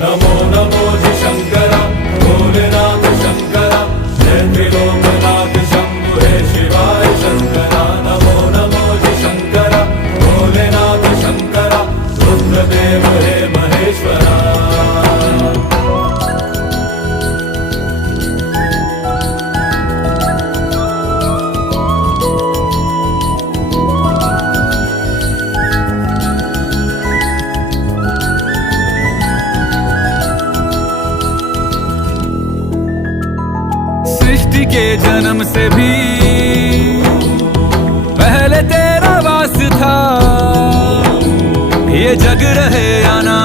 नमो नमो जी शंकरा भोलेनाथ शंकरा जय त्रिलोकनाथ शंभु हे शिवाय शंकरा। नमो नमो जी शंकरा भोलेनाथ शंकरा रुद्रदेव हे महेश्वरा। सृष्टि के जन्म से भी पहले तेरा वास था, ये जग रहे या ना